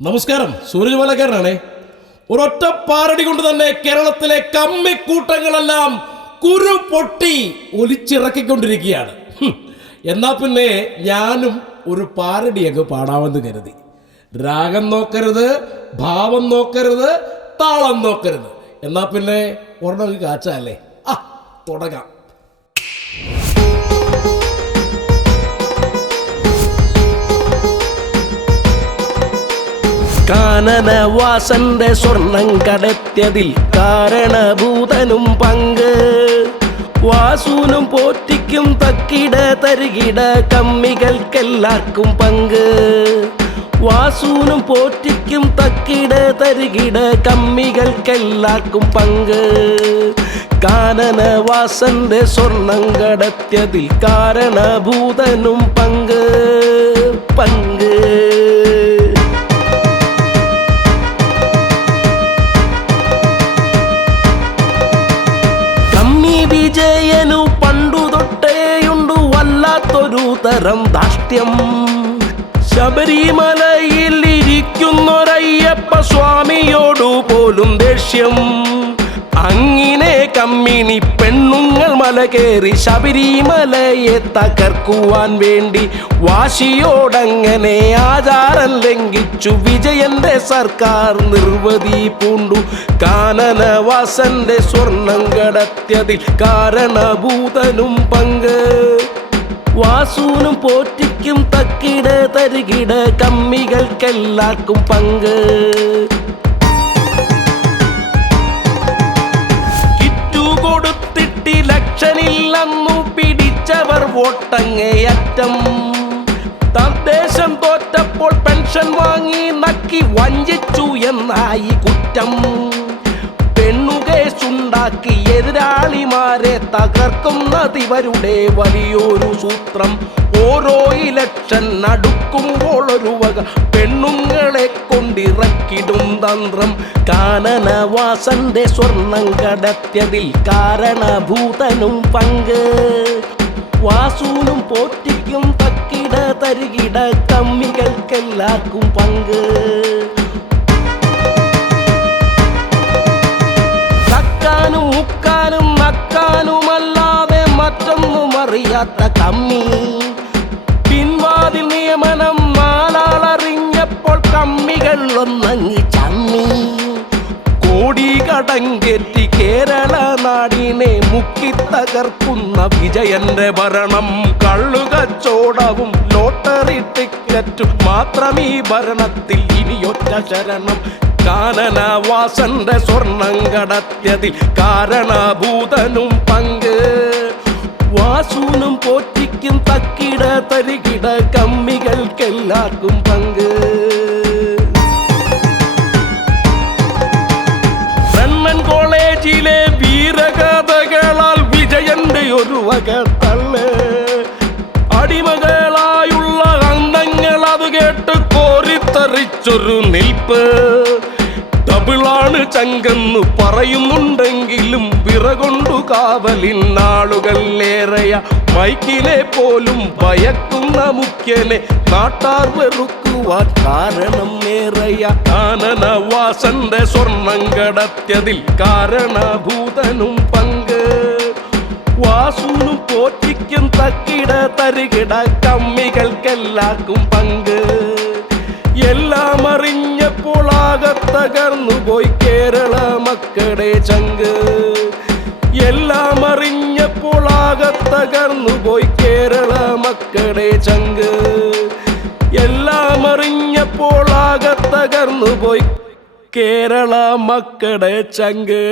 നമസ്കാരം, സൂരജ് പാലക്കാരനാണേ. ഒരൊറ്റ പാരടി കൊണ്ട് തന്നെ കേരളത്തിലെ കമ്മിക്കൂട്ടങ്ങളെല്ലാം കുരു പൊട്ടി ഒലിച്ചിറക്കിക്കൊണ്ടിരിക്കുകയാണ്. എന്നാ പിന്നെ ഞാനും ഒരു പാരടി അങ്ങ് പാടാമെന്ന് കരുതി. രാഗം നോക്കരുത്, ഭാവം നോക്കരുത്, താളം നോക്കരുത്. എന്നാ പിന്നെ ഒരെണ്ണം കാച്ചല്ലേ. തുടങ്ങാം. കാനനവാസന്റെ സ്വർണം കടത്തിയതിൽ കാരണഭൂതനും പങ്ക്. വാസൂനും പോറ്റിക്കും തക്കിട തരികിട കമ്മികൾക്കെല്ലാവർക്കും പങ്ക്. വാസൂനും പോറ്റിക്കും തക്കിട തരികിട കമ്മികൾക്കെല്ലാവർക്കും പങ്ക്. കാനനവാസന്റെ സ്വർണം കടത്തിയതിൽ കാരണഭൂതനും പങ്ക്. വിജയനു പണ്ടു തൊട്ടേയുണ്ടു വല്ലാത്തൊരു തരം ധാഷ്ട്യം. ശബരിമലയിൽ ഇരിക്കുന്നൊരയ്യപ്പ സ്വാമിയോടു പോലും ദേഷ്യം. അങ്ങനെ കമ്മിണി പെണ്ണുങ്ങൾ മല കയറി ശബരിമലയെ തകർക്കുവാൻ വേണ്ടി വാശിയോടങ്ങനെ ആചാരം ലംഘിച്ചു വിജയന്റെ സർക്കാർ നിർവധി പൂണ്ടു. കാനനവാസന്റെ സ്വർണം കടത്തിയതിൽ കാരണഭൂതനും പങ്ക്. വാസൂനും പോറ്റിക്കും തക്കിട തരികിട കമ്മികൾക്കെല്ലാവർക്കും പങ്ക്. ലക്ഷനില്ലെന്നു പിടിച്ചവർ വോട്ടങ്ങേയറ്റം. തദ്ദേശം തോറ്റപ്പോൾ പെൻഷൻ വാങ്ങി നക്കി വഞ്ചിച്ചു എന്നായി കുറ്റം. പെണ്ണുകേസുണ്ടാക്കി എതിരാളിമാരെ തകർക്കുന്നതിവരുടെ വലിയൊരു സൂത്രം. ഓരോ ഇലക്ഷൻ അടുക്കുമ്പോൾ ഒരു വക പെണ്ണുങ്ങളെ കൊണ്ടിറക്കിടും തന്ത്രം. കാനനവാസന്റെ സ്വർണം കടത്തിയതിൽ കാരണഭൂതനും പങ്ക്. വാസൂനും പോറ്റിക്കും തക്കിട തരികിട കമ്മികൾക്കെല്ലാവർക്കും പങ്ക്. തക്കാനും മുക്കാനും നക്കാനുമല്ലാതെ മറ്റൊന്നും അറിയാത്ത കമ്മി. പിൻവാതിൽ നിയമനം നാലാളറിഞ്ഞപ്പോൾ കമ്മികൾ ഒന്നങ്ങി ചമ്മി. കോടി കടങ്കേറ്റി കേരള നാടിനെ മുക്കിത്തകർക്കുന്ന വിജയന്റെ ഭരണം. കള്ളുകച്ചോടവും ലോട്ടറി ടിക്കറ്റും മാത്രമീ ഭരണത്തിൽ ഇനിയൊറ്റ ശരണം. കാനനവാസന്റെ സ്വർണം കടത്തിയതിൽ കാരണഭൂതനും പങ്ക്. വാസൂനും പോറ്റിക്കും തക്കിട തരികിട കമ്മികൾക്കെല്ലാവർക്കും പങ്ക്. ബ്രണ്ണൻ കോളേജിലെ വീരകഥകളാൽ വിജയന്റെ ഒരു വക തള്ള്. അടിമകളായുള്ള അന്തങ്ങൾ അത് കേട്ട് കോരിത്തറിച്ചൊരു നിൽപ്പ്. ഡബിളാണ് ചങ്കെന്ന് പറയുന്നുണ്ടെങ്കിലും വിറകൊണ്ടു കാവലിൻ നാളുകൾ ഏറെയ. മൈക്കിനെ പോലും ഭയക്കുന്ന മുഖ്യനെ നാട്ടാർ വെറുക്കുവാൻ കാരണം ഏറെയ. കാനനവാസന്റെ സ്വർണം കടത്തിയതിൽ കാരണഭൂതനും പങ്ക്. വാസൂനും പോറ്റിക്കും തക്കിട തരികിട കമ്മികൾക്കെല്ലാവർക്കും പങ്ക്. എല്ലാം അറിഞ്ഞപ്പോൾ ആകത്തകർന്നു പോയി കേരള മക്കളുടെ ചങ്ക്. എല്ലാം അറിഞ്ഞപ്പോൾ ആകത്തകർന്നു പോയി കേരള മക്കളുടെ ചങ്ക്. എല്ലാം അറിഞ്ഞപ്പോൾ ആകത്തകർന്നു പോയി കേരള മക്കളുടെ ചങ്ക്.